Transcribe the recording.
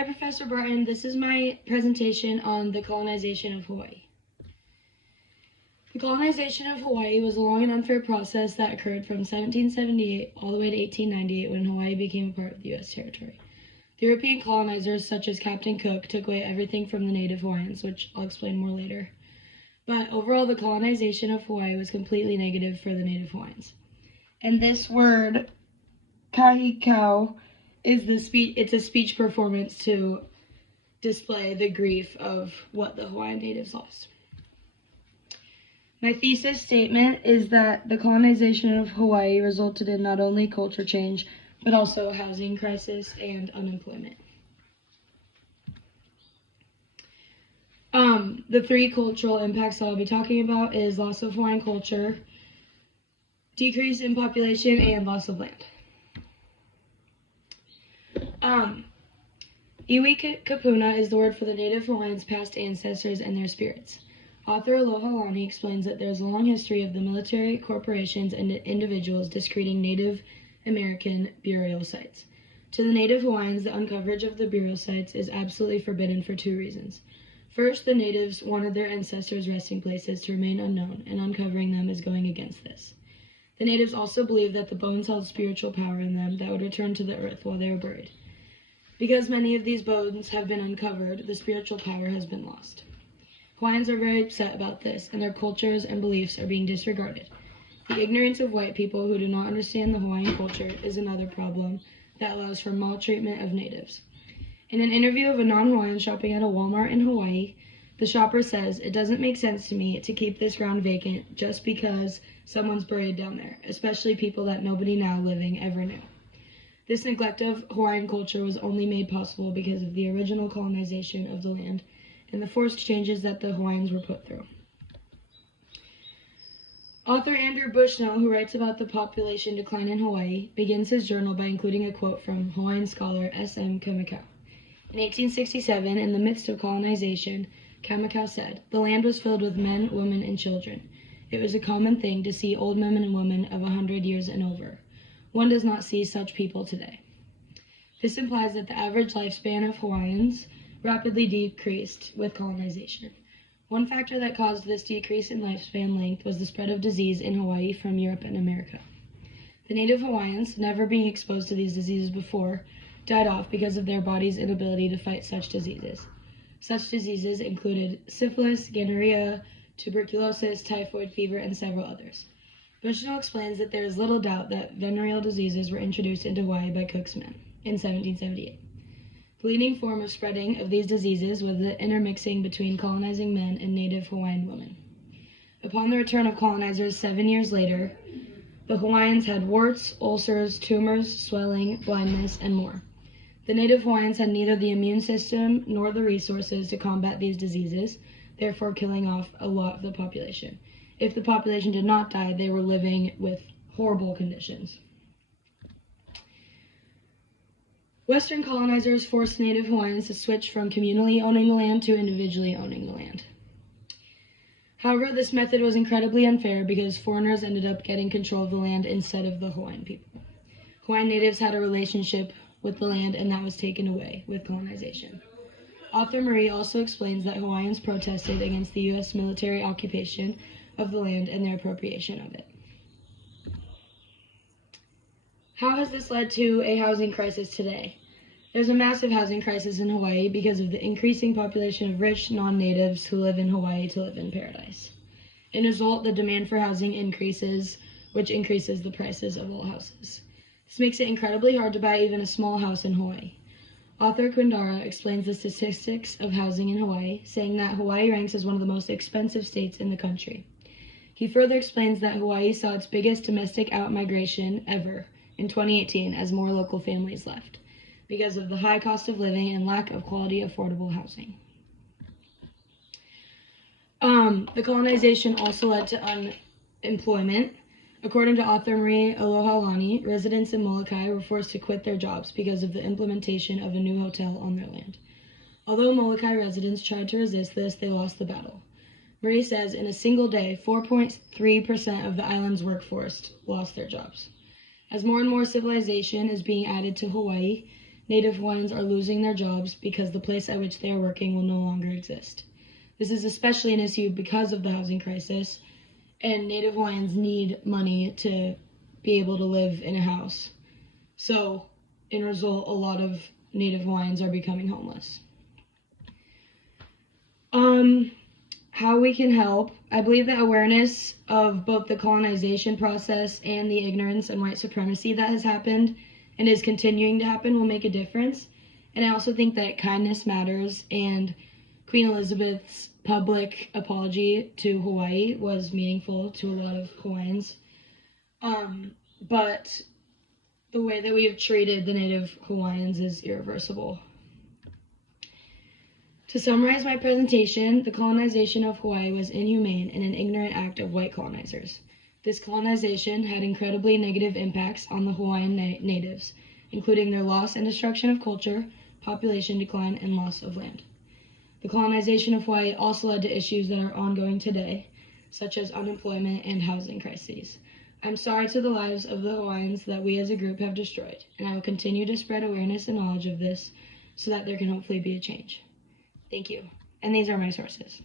Hi, Professor Barton. This is my presentation on the colonization of Hawaii. The colonization of Hawaii was a long and unfair process that occurred from 1778 all the way to 1898 when Hawaii became a part of the U.S. territory. The European colonizers, such as Captain Cook, took away everything from the native Hawaiians, which I'll explain more later. But overall, the colonization of Hawaii was completely negative for the native Hawaiians. And this word, kahikau, it's a speech performance to display the grief of what the Hawaiian natives lost. My thesis statement is that the colonization of Hawaii resulted in not only culture change, but also housing crisis and unemployment. The three cultural impacts I'll be talking about is loss of Hawaiian culture, decrease in population, and loss of land. Iwi Kapuna is the word for the native Hawaiians' past ancestors and their spirits. Author Aloha Lani explains that there is a long history of the military, corporations, and individuals discrediting Native American burial sites. To the native Hawaiians, the uncoverage of the burial sites is absolutely forbidden for two reasons. First, the natives wanted their ancestors' resting places to remain unknown, and uncovering them is going against this. The natives also believed that the bones held spiritual power in them that would return to the earth while they were buried. Because many of these bones have been uncovered, the spiritual power has been lost. Hawaiians are very upset about this, and their cultures and beliefs are being disregarded. The ignorance of white people who do not understand the Hawaiian culture is another problem that allows for maltreatment of natives. In an interview of a non-Hawaiian shopping at a Walmart in Hawaii, the shopper says, "It doesn't make sense to me to keep this ground vacant just because someone's buried down there, especially people that nobody now living ever knew." This neglect of Hawaiian culture was only made possible because of the original colonization of the land and the forced changes that the Hawaiians were put through. Author Andrew Bushnell, who writes about the population decline in Hawaii, begins his journal by including a quote from Hawaiian scholar S.M. Kamikau. In 1867, in the midst of colonization, Kamikau said, "The land was filled with men, women, and children. It was a common thing to see old men and women of 100 years and over. One does not see such people today." This implies that the average lifespan of Hawaiians rapidly decreased with colonization. One factor that caused this decrease in lifespan length was the spread of disease in Hawaii from Europe and America. The native Hawaiians, never being exposed to these diseases before, died off because of their body's inability to fight such diseases. Such diseases included syphilis, gonorrhea, tuberculosis, typhoid fever, and several others. Bushnell explains that there is little doubt that venereal diseases were introduced into Hawaii by Cook's men in 1778. The leading form of spreading of these diseases was the intermixing between colonizing men and native Hawaiian women. Upon the return of colonizers 7 years later, the Hawaiians had warts, ulcers, tumors, swelling, blindness, and more. The native Hawaiians had neither the immune system nor the resources to combat these diseases, therefore killing off a lot of the population. If the population did not die, they were living with horrible conditions. Western colonizers forced native Hawaiians to switch from communally owning the land to individually owning the land. However, this method was incredibly unfair because foreigners ended up getting control of the land instead of the Hawaiian people. Hawaiian natives had a relationship with the land, and that was taken away with colonization. Author Marie also explains that Hawaiians protested against the U.S. military occupation of the land and their appropriation of it. How has this led to a housing crisis today? There's a massive housing crisis in Hawaii because of the increasing population of rich non-natives who live in Hawaii to live in paradise. In result, the demand for housing increases, which increases the prices of all houses. This makes it incredibly hard to buy even a small house in Hawaii. Author Quindara explains the statistics of housing in Hawaii, saying that Hawaii ranks as one of the most expensive states in the country. He further explains that Hawaii saw its biggest domestic out-migration ever in 2018 as more local families left, because of the high cost of living and lack of quality, affordable housing. The colonization also led to unemployment. According to author Marie Aloha Lani, residents in Molokai were forced to quit their jobs because of the implementation of a new hotel on their land. Although Molokai residents tried to resist this, they lost the battle. Marie says in a single day, 4.3% of the island's workforce lost their jobs. As more and more civilization is being added to Hawaii, Native Hawaiians are losing their jobs because the place at which they are working will no longer exist. This is especially an issue because of the housing crisis, and Native Hawaiians need money to be able to live in a house. So, in result, a lot of Native Hawaiians are becoming homeless. How we can help. I believe that awareness of both the colonization process and the ignorance and white supremacy that has happened and is continuing to happen will make a difference. And I also think that kindness matters, and Queen Elizabeth's public apology to Hawaii was meaningful to a lot of Hawaiians. But the way that we have treated the Native Hawaiians is irreversible. To summarize my presentation, the colonization of Hawaii was inhumane and an ignorant act of white colonizers. This colonization had incredibly negative impacts on the Hawaiian natives, including their loss and destruction of culture, population decline, and loss of land. The colonization of Hawaii also led to issues that are ongoing today, such as unemployment and housing crises. I'm sorry to the lives of the Hawaiians that we as a group have destroyed, and I will continue to spread awareness and knowledge of this so that there can hopefully be a change. Thank you. And these are my sources.